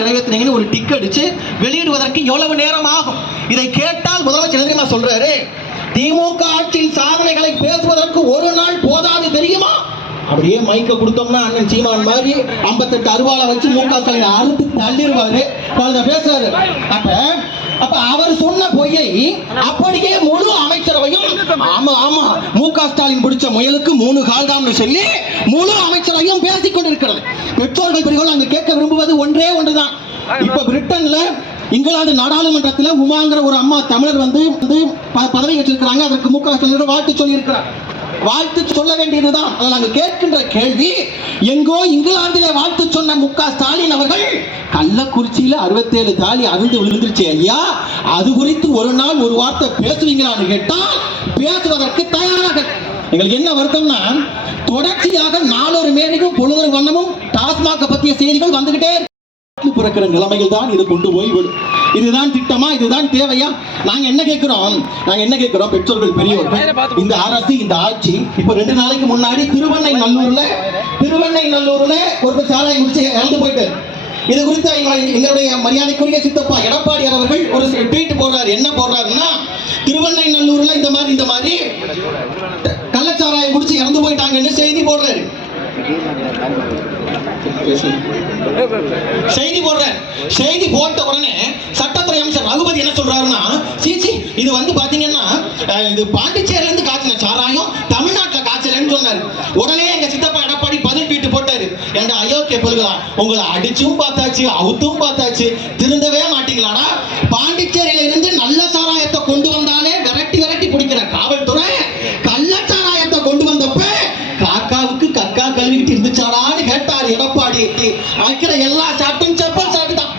நிறைவேற்றினீங்கன்னு ஒரு டிக் அடிச்சு வெளியிடுவதற்கு எவ்வளவு நேரம் ஆகும் இதை கேட்டால் முதலமைச்சர் என்ன சொல்றாரு? திமுக ஆட்சியின் சாதனைகளை பேசுவதற்கு ஒரு நாள் போதாது தெரியுமா? அப்படியே மைக்க கொடுத்தோம்னா அண்ணன் சீமான் மாதிரி ஐம்பத்தெட்டு அருவாலை வச்சு மு க ஸ்டாலின் அறுத்து தள்ளிடுவாரு. குழந்தை பேசுறாரு. அப்ப அப்ப அவர் சொன்ன பொய்யை அப்படியே முழு அமைச்சரவையும் ஆமா ஆமா மு க ஸ்டாலின் பிடிச்ச முயலுக்கு மூணு கால்தாம்னு சொல்லி முழு அமைச்சர் அமைச்சரவையும் பேசிக் கொண்டிருக்கிறது. பெற்றோர்கள் பிரிவுகள் அங்கு கேட்க விரும்புவது ஒன்றே ஒன்றுதான். இப்ப பிரிட்டன்ல இங்கிலாந்து நாடாளுமன்றத்தில் உமாங்கிற ஒரு அம்மா தமிழர் வந்து வந்து பதவி ஏற்றிருக்கிறாங்க. அதற்கு மு க ஸ்டாலின் வாழ்த்து சொல்லியிருக்கிறார். வாழ்த்து சொல்ல வேண்டியதுதான். அதை நாங்கள் கேட்கின்ற கேள்வி எங்கோ இங்கிலாந்திலே வாழ்த்து சொன்ன மு க ஸ்டாலின் அவர்கள் கள்ளக்குறிச்சியில அறுபத்தேழு தாலி அருந்து விழுந்துருச்சு ஐயா. அது குறித்து ஒரு நாள் ஒரு வார்த்தை பேசுவீங்களான்னு கேட்டால் பேசுவதற்கு தயாராக. எங்களுக்கு என்ன வருத்தம்னா தொடர்ச்சியாக நாளொரு மேனிக்கும் பொழுதொரு வண்ணமும் டாஸ்மாக பற்றிய செய்திகள் வந்துகிட்டே பிறக்கிற நிலைமையில் தான் இது கொண்டு போய் விடும் இதுதான் திட்டமா? இதுதான் தேவையா? நாங்க என்ன கேட்கிறோம்? நாங்க என்ன கேட்கிறோம்? பெற்றோர்கள் பெரியவர்கள் இந்த அரசு இந்த ஆட்சி இப்ப ரெண்டு நாளைக்கு முன்னாடி திருவண்ணை நல்லூர்ல திருவண்ணை நல்லூர்ல ஒரு சாலை முடிச்சு இறந்து போயிட்டு இது குறித்து எங்களை- எங்களுடைய மரியாதைக்குரிய சித்தப்பா எடப்பாடியார் அவர்கள் ஒரு ட்வீட் போடுறாரு. என்ன போடுறாருன்னா திருவண்ணை நல்லூர்ல இந்த மாதிரி இந்த மாதிரி கள்ளச்சாராயம் குடிச்சு இறந்து போயிட்டாங்கன்னு செய்தி போடுறாரு செய்தி போடுறார் செய்தி போட்ட உடனே சட்டத்துறை அமைச்சர் ரகுபதி என்ன சொல்றாருன்னா சீச்சி இது வந்து பாத்தீங்கன்னா இது பாண்டிச்சேரில இருந்து காய்ச்சின சாராயம் தமிழ்நாட்டுல காய்ச்சலன்னு சொன்னாரு. உடனே எங்க சித்தப்பா எடப்பாடி பதில் வீட்டு போட்டாரு. எங்க அயோக்கிய பொருள்களா உங்களை அடிச்சும் பார்த்தாச்சு அவுத்தும் பார்த்தாச்சு திருந்தவே மாட்டீங்களாடா? பாண்டிச்சேரியில இருந்து இருந்துச்சாடான்னு கேட்டார் எடப்பாடி. வைக்கிற எல்லா சாப்பிட்டும் செப்பல் சாப்பிட்டு தான்.